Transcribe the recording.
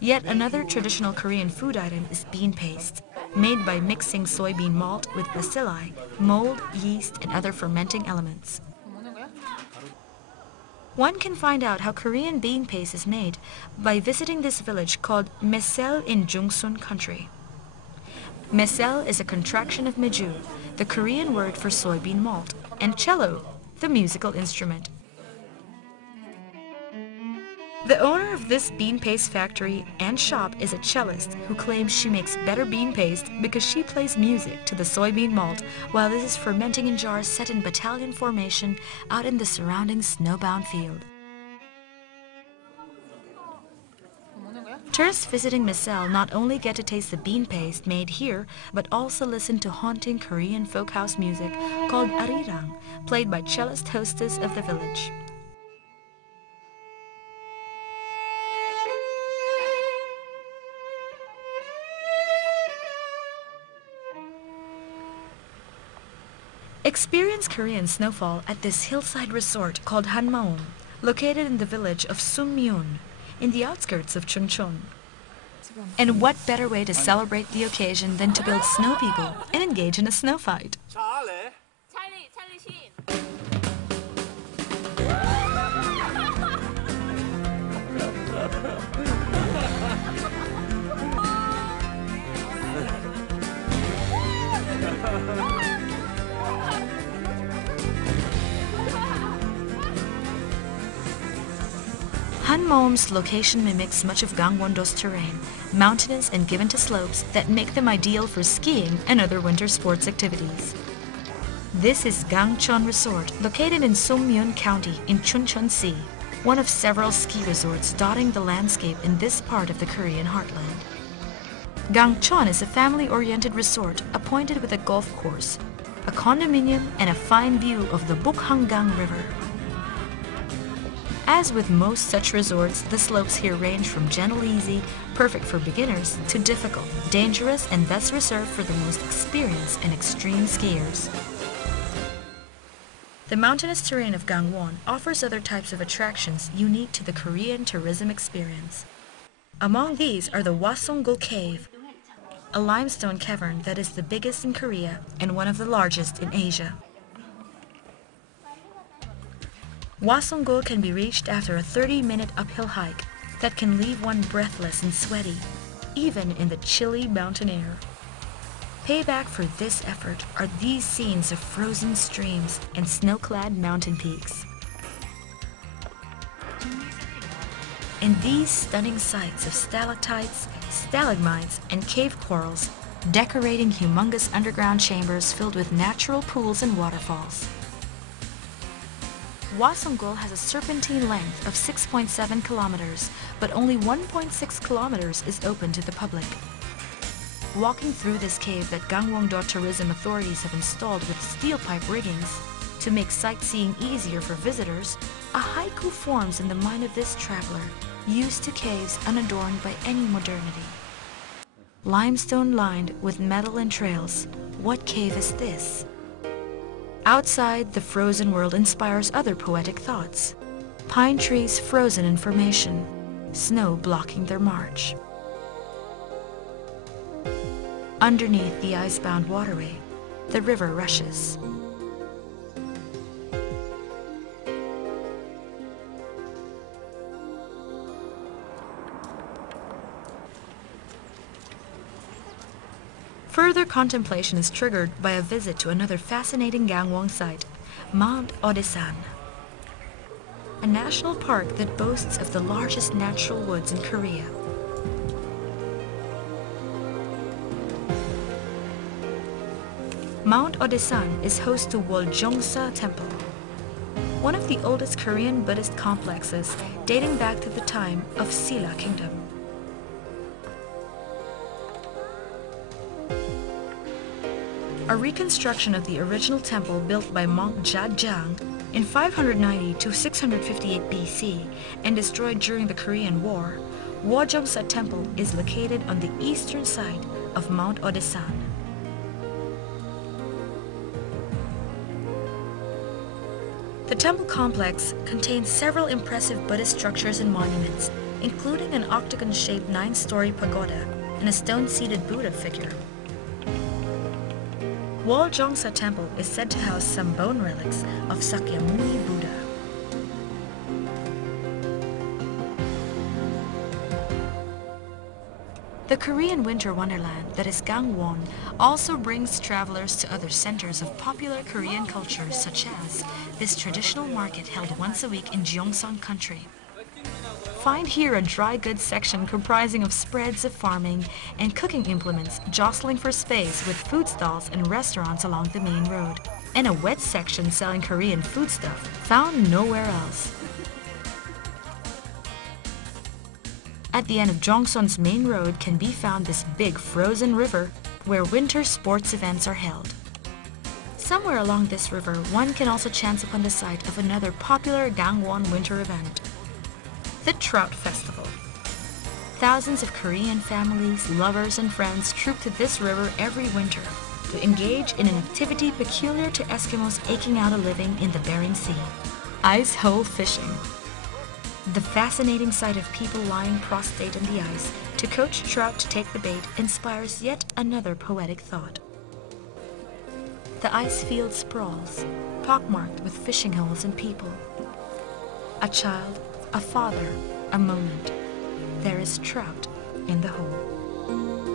Yet another traditional Korean food item is bean paste, made by mixing soybean malt with bacilli, mold, yeast, and other fermenting elements. One can find out how Korean bean paste is made by visiting this village called Mesel in Jungsun Country. Mesel is a contraction of meju, the Korean word for soybean malt, and cello, the musical instrument. The owner of this bean paste factory and shop is a cellist who claims she makes better bean paste because she plays music to the soybean malt while this is fermenting in jars set in battalion formation out in the surrounding snowbound field. Tourists visiting Mesel not only get to taste the bean paste made here, but also listen to haunting Korean folk house music called arirang, played by cellist hostess of the village. Experience Korean snowfall at this hillside resort called Hanmaom, located in the village of Sungmyeon, in the outskirts of Chuncheon. And what better way to celebrate the occasion than to build snow people and engage in a snow fight? Hanmaom's location mimics much of Gangwon-do's terrain, mountainous and given to slopes that make them ideal for skiing and other winter sports activities. This is Gangcheon Resort, located in Sungmyeon County in Chuncheon-si, one of several ski resorts dotting the landscape in this part of the Korean heartland. Gangcheon is a family-oriented resort appointed with a golf course, a condominium, and a fine view of the Bukhangang River. As with most such resorts, the slopes here range from gentle easy, perfect for beginners, to difficult, dangerous, and thus reserved for the most experienced and extreme skiers. The mountainous terrain of Gangwon offers other types of attractions unique to the Korean tourism experience. Among these are the Hwasonggul Cave, a limestone cavern that is the biggest in Korea and one of the largest in Asia. Hwasonggul can be reached after a 30-minute uphill hike that can leave one breathless and sweaty, even in the chilly mountain air. Payback for this effort are these scenes of frozen streams and snow-clad mountain peaks. And these stunning sights of stalactites, stalagmites, and cave corals decorating humongous underground chambers filled with natural pools and waterfalls. Hwasonggul has a serpentine length of 6.7 kilometers, but only 1.6 kilometers is open to the public. Walking through this cave that Gangwon-do tourism authorities have installed with steel pipe riggings to make sightseeing easier for visitors, a haiku forms in the mind of this traveler, used to caves unadorned by any modernity. Limestone lined with metal and trails, what cave is this? Outside, the frozen world inspires other poetic thoughts. Pine trees frozen in formation, snow blocking their march. Underneath the icebound waterway, the river rushes. Further contemplation is triggered by a visit to another fascinating Gangwon site, Mount Odaesan, a national park that boasts of the largest natural woods in Korea. Mount Odaesan is host to Woljongsa Temple, one of the oldest Korean Buddhist complexes dating back to the time of Silla Kingdom. A reconstruction of the original temple built by monk Jajang in 590 to 658 BC and destroyed during the Korean War, Woljongsa Temple is located on the eastern side of Mount Odaesan. The temple complex contains several impressive Buddhist structures and monuments, including an octagon-shaped 9-story pagoda and a stone-seated Buddha figure. Waljongsa Temple is said to house some bone relics of Sakyamuni Buddha. The Korean winter wonderland that is Gangwon also brings travelers to other centers of popular Korean culture, such as this traditional market held once a week in Gyeongsang Country. Find here a dry goods section comprising of spreads of farming and cooking implements jostling for space with food stalls and restaurants along the main road, and a wet section selling Korean foodstuff found nowhere else. At the end of Gyeongsan's main road can be found this big frozen river where winter sports events are held. Somewhere along this river, one can also chance upon the site of another popular Gangwon winter event, the Trout Festival. Thousands of Korean families, lovers, and friends troop to this river every winter to engage in an activity peculiar to Eskimos aching out a living in the Bering Sea: ice hole fishing. The fascinating sight of people lying prostrate in the ice to coach trout to take the bait inspires yet another poetic thought. The ice field sprawls, pockmarked with fishing holes and people. A child, a father, a moment. There is trout in the hole.